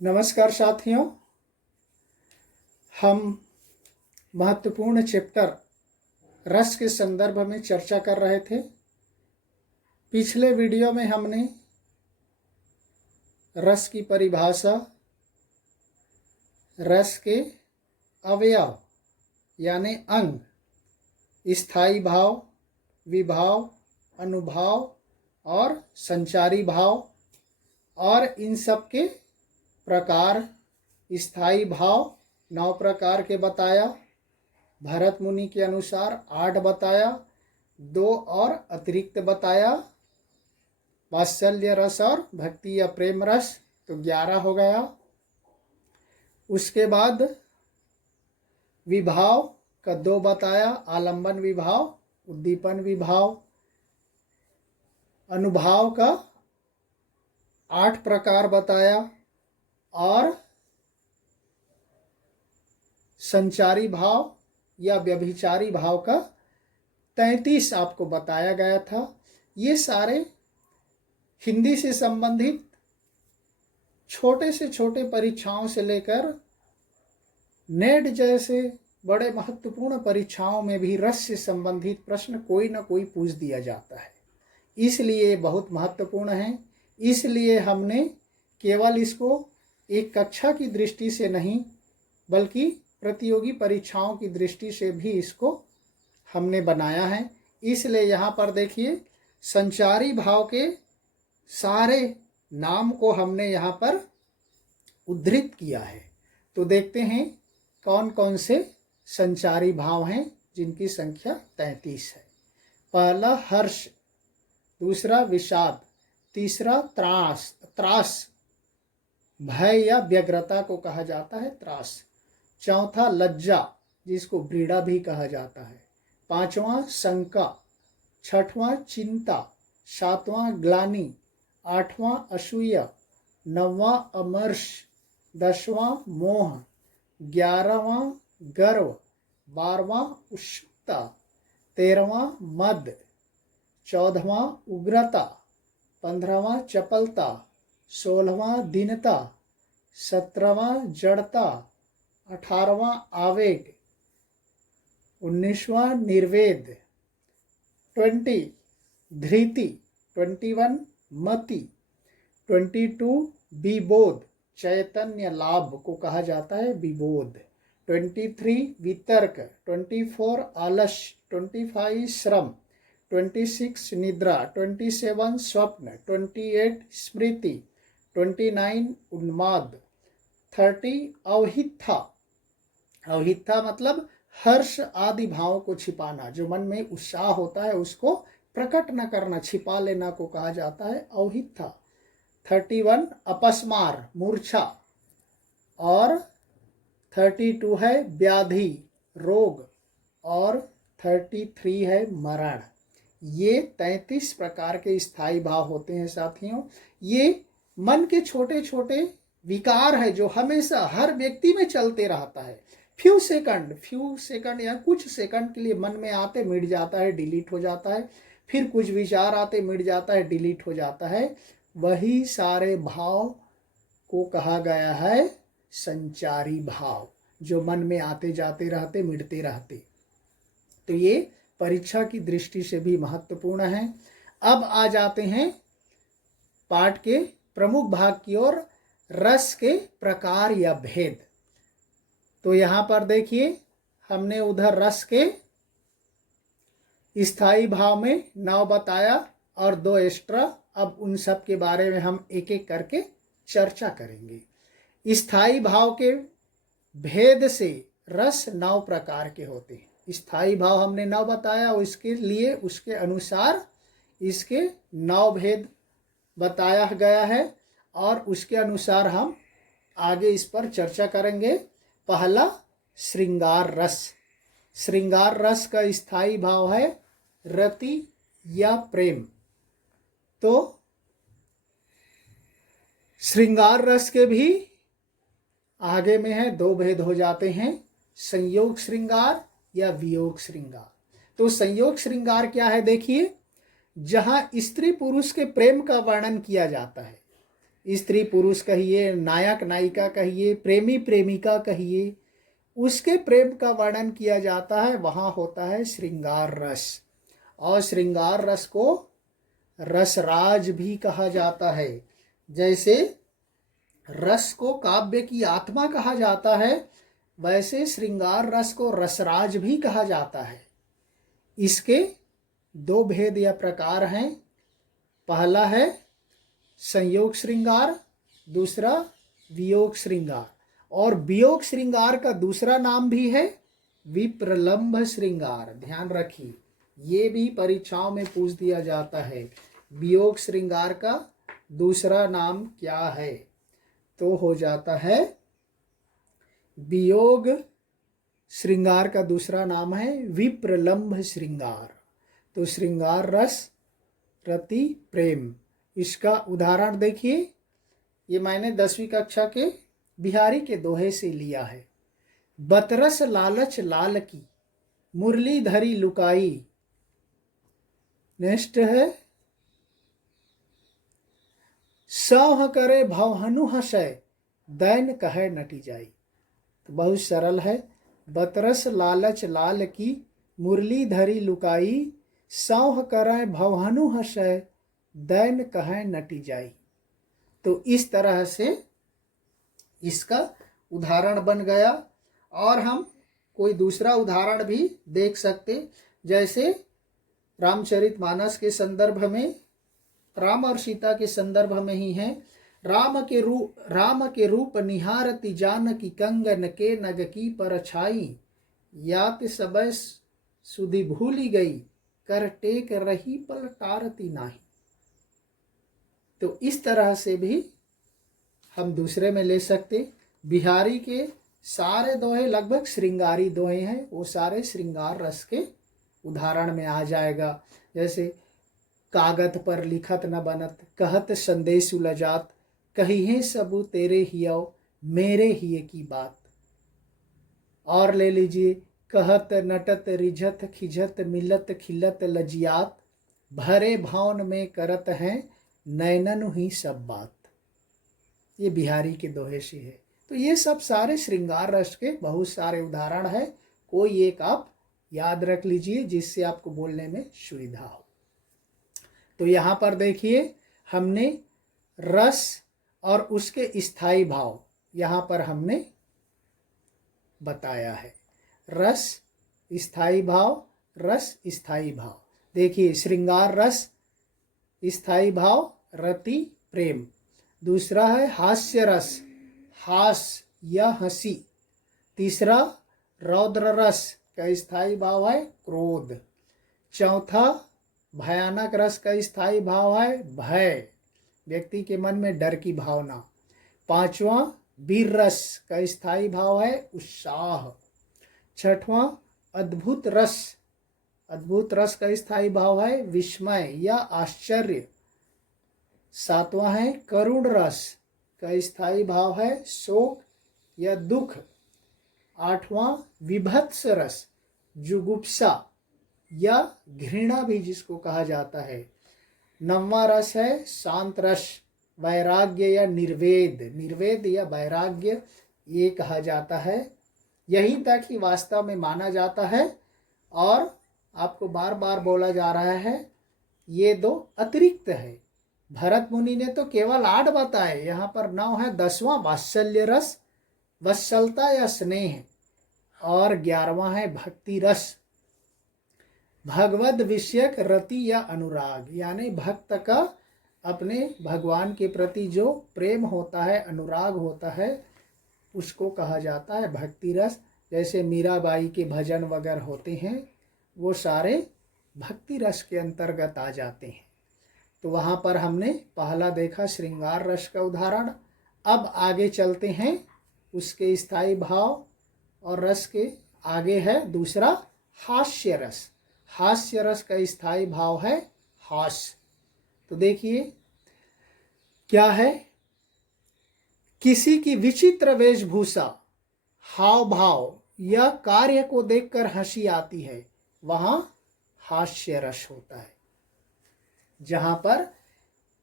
नमस्कार साथियों, हम महत्वपूर्ण चैप्टर रस के संदर्भ में चर्चा कर रहे थे। पिछले वीडियो में हमने रस की परिभाषा, रस के अवयव यानी अंग, स्थायी भाव, विभाव, अनुभाव और संचारी भाव और इन सब के प्रकार, स्थायी भाव 9 प्रकार के बताया, भरत मुनि के अनुसार 8 बताया, 2 और अतिरिक्त बताया, वात्सल्य रस और भक्ति या प्रेम रस तो 11 हो गया। उसके बाद विभाव का 2 बताया, आलंबन विभाव, उद्दीपन विभाव। अनुभाव का 8 प्रकार बताया और संचारी भाव या व्यभिचारी भाव का 33 आपको बताया गया था। ये सारे हिंदी से संबंधित छोटे से छोटे परीक्षाओं से लेकर नेट जैसे बड़े महत्वपूर्ण परीक्षाओं में भी रस से संबंधित प्रश्न कोई ना कोई पूछ दिया जाता है, इसलिए बहुत महत्वपूर्ण है। इसलिए हमने केवल इसको एक कक्षा की दृष्टि से नहीं बल्कि प्रतियोगी परीक्षाओं की दृष्टि से भी इसको हमने बनाया है। इसलिए यहाँ पर देखिए, संचारी भाव के सारे नाम को हमने यहाँ पर उद्धृत किया है। तो देखते हैं कौन कौन से संचारी भाव हैं, जिनकी संख्या 33 है। पहला हर्ष, दूसरा विषाद, तीसरा त्रास, भय या व्यग्रता को कहा जाता है त्रास। चौथा लज्जा, जिसको व्रीड़ा भी कहा जाता है। पांचवा शंका, छठवां चिंता, सातवां ग्लानि, आठवां असूया, नौवां अमर्ष, 10वां मोह, 11वां गर्व, 12वां उत्सुकता, 13वां मद, 14वां उग्रता, 15वां चपलता, 16वां दीनता, 17वां जड़ता, 18वां आवेग, 19वां निर्वेद, 20 धृति, 21 मति, 22 विबोध, चैतन्य लाभ को कहा जाता है विबोध, 23 वितर्क, 24 आलस्य, 25 श्रम, 26 निद्रा, 27 स्वप्न, 28 स्मृति, 29 उन्माद, 30 अवहिथा। अवहिथा मतलब हर्ष आदि भावों को छिपाना, जो मन में उत्साह होता है उसको प्रकट न करना, छिपा लेना को कहा जाता है अवहिथा। 31 अपस्मार, मूर्छा, और 32 है व्याधि, रोग, और 33 है मरण। ये 33 प्रकार के स्थायी भाव होते हैं साथियों। ये मन के छोटे छोटे विकार है जो हमेशा हर व्यक्ति में चलते रहता है। फ्यू सेकंड या कुछ सेकंड के लिए मन में आते मिट जाता है, डिलीट हो जाता है, फिर कुछ विचार आते मिट जाता है, डिलीट हो जाता है। वही सारे भाव को कहा गया है संचारी भाव, जो मन में आते जाते रहते, मिटते रहते। तो ये परीक्षा की दृष्टि से भी महत्वपूर्ण है। अब आ जाते हैं पाठ के प्रमुख भाग की ओर, रस के प्रकार या भेद। तो यहाँ पर देखिए, हमने उधर रस के स्थायी भाव में 9 बताया और 2 एक्स्ट्रा। अब उन सब के बारे में हम एक एक करके चर्चा करेंगे। स्थायी भाव के भेद से रस 9 प्रकार के होते हैं। स्थायी भाव हमने 9 बताया, उसके लिए उसके अनुसार इसके 9 भेद बताया गया है और उसके अनुसार हम आगे इस पर चर्चा करेंगे। पहला श्रृंगार रस। श्रृंगार रस का स्थायी भाव है रति या प्रेम। तो श्रृंगार रस के भी आगे में है 2 भेद हो जाते हैं, संयोग श्रृंगार या वियोग श्रृंगार। तो संयोग श्रृंगार क्या है देखिए, जहां स्त्री पुरुष के प्रेम का वर्णन किया जाता है, स्त्री पुरुष कहिए, नायक नायिका कहिए, प्रेमी प्रेमिका कहिए, उसके प्रेम का वर्णन किया जाता है, वहाँ होता है श्रृंगार रस। और श्रृंगार रस को रसराज भी कहा जाता है। जैसे रस को काव्य की आत्मा कहा जाता है, वैसे श्रृंगार रस को रसराज भी कहा जाता है। इसके दो भेद या प्रकार हैं। पहला है संयोग श्रृंगार, दूसरा वियोग श्रृंगार। और वियोग श्रृंगार का दूसरा नाम भी है विप्रलंभ श्रृंगार। ध्यान रखिए, ये भी परीक्षाओं में पूछ दिया जाता है, वियोग श्रृंगार का दूसरा नाम क्या है? तो हो जाता है वियोग श्रृंगार का दूसरा नाम है विप्रलंभ श्रृंगार। तो श्रृंगार रस, रति, प्रेम, इसका उदाहरण देखिए। ये मैंने 10वीं कक्षा के बिहारी के दोहे से लिया है। बतरस लालच लाल की, मुरली धरी लुकाई। नेक्स्ट है सौह करे भवहनु हसय, दैन कहे नटी जाई। तो बहुत सरल है। बतरस लालच लाल की, मुरली धरी लुकाई, सौह करे भवहनु हसय, दैन कहे नटी जाई। तो इस तरह से इसका उदाहरण बन गया। और हम कोई दूसरा उदाहरण भी देख सकते, जैसे रामचरितमानस के संदर्भ में, राम और सीता के संदर्भ में ही है। राम के रूप निहारती जानकी, कंगन के नग की परछाई, यात सबय सुधि भूली गई, कर टेक रही पलटारती नाही। तो इस तरह से भी हम दूसरे में ले सकते। बिहारी के सारे दोहे लगभग श्रृंगारी दोहे हैं, वो सारे श्रृंगार रस के उदाहरण में आ जाएगा। जैसे कागत पर लिखत न बनत, कहत संदेश उलझात, कहिए सबू तेरे हियो, मेरे हिये की बात। और ले लीजिए, कहत नटत रिझत खिझत, मिलत खिलत लजियात, भरे भावन में करत हैं, नैननु ही सब बात। ये बिहारी के दोहे से है। तो ये सब सारे श्रृंगार रस के बहुत सारे उदाहरण है। कोई एक आप याद रख लीजिए जिससे आपको बोलने में सुविधा हो। तो यहाँ पर देखिए, हमने रस और उसके स्थायी भाव यहाँ पर हमने बताया है। रस स्थायी भाव, रस स्थायी भाव। देखिए, श्रृंगार रस स्थायी भाव, रति प्रेम। दूसरा है हास्य रस, हास या हंसी। तीसरा रौद्र रस का स्थायी भाव है क्रोध। चौथा भयानक रस का स्थायी भाव है भय, व्यक्ति के मन में डर की भावना। पांचवा वीर रस का स्थायी भाव है उत्साह। छठवां अद्भुत रस, अद्भुत रस का स्थायी भाव है विस्मय या आश्चर्य। सातवां है करुण रस का स्थायी भाव है शोक या दुख। आठवां विभत्स रस, जुगुप्सा या घृणा भी जिसको कहा जाता है। नौवां रस है शांत रस, वैराग्य या निर्वेद, निर्वेद या वैराग्य ये कहा जाता है। यहीं तक ही वास्तव में माना जाता है और आपको बार बार बोला जा रहा है, ये दो अतिरिक्त है। भरत मुनि ने तो केवल 8 बताए, यहाँ पर 9 है। 10वां वात्सल्य रस, वत्सलता या स्नेह। और 11वां है भक्ति रस, भगवद विषयक रति या अनुराग, यानी भक्त का अपने भगवान के प्रति जो प्रेम होता है, अनुराग होता है, उसको कहा जाता है भक्ति रस। जैसे मीराबाई के भजन वगैरह होते हैं, वो सारे भक्ति रस के अंतर्गत आ जाते हैं। तो वहाँ पर हमने पहला देखा श्रृंगार रस का उदाहरण। अब आगे चलते हैं, उसके स्थायी भाव और रस के आगे है दूसरा हास्य रस। हास्य रस का स्थायी भाव है हास्य। तो देखिए क्या है, किसी की विचित्र वेशभूषा, हाव भाव या कार्य को देखकर हंसी आती है, वहां हास्य रस होता है। जहां पर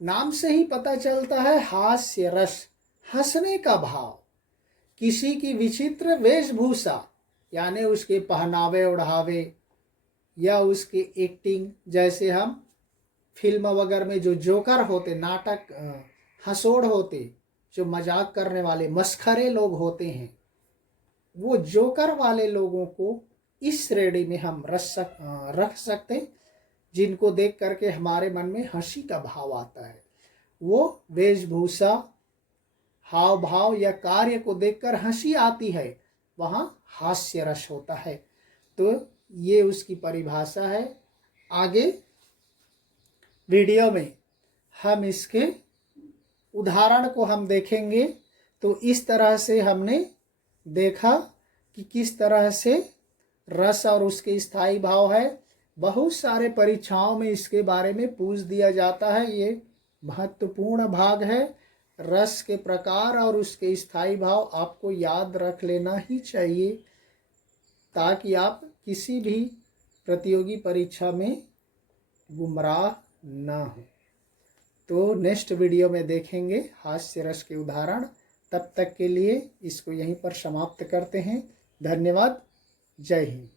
नाम से ही पता चलता है हास्य रस, हंसने का भाव। किसी की विचित्र वेशभूषा यानी उसके पहनावे ओढ़ावे या उसके एक्टिंग, जैसे हम फिल्म वगैरह में जो जोकर होते, नाटक हंसोड़ होते, जो मजाक करने वाले मस्खरे लोग होते हैं, वो जोकर वाले लोगों को इस श्रेणी में हम रख सकते, जिनको देख करके हमारे मन में हंसी का भाव आता है। वो वेशभूषा, हाव भाव या कार्य को देखकर हंसी आती है, वहाँ हास्य रस होता है। तो ये उसकी परिभाषा है। आगे वीडियो में हम इसके उदाहरण को हम देखेंगे। तो इस तरह से हमने देखा कि किस तरह से रस और उसके स्थायी भाव है। बहुत सारे परीक्षाओं में इसके बारे में पूछ दिया जाता है। ये महत्वपूर्ण भाग है। रस के प्रकार और उसके स्थायी भाव आपको याद रख लेना ही चाहिए, ताकि आप किसी भी प्रतियोगी परीक्षा में गुमराह ना हो। तो नेक्स्ट वीडियो में देखेंगे हास्य रस के उदाहरण। तब तक के लिए इसको यहीं पर समाप्त करते हैं। धन्यवाद। जय हिंद।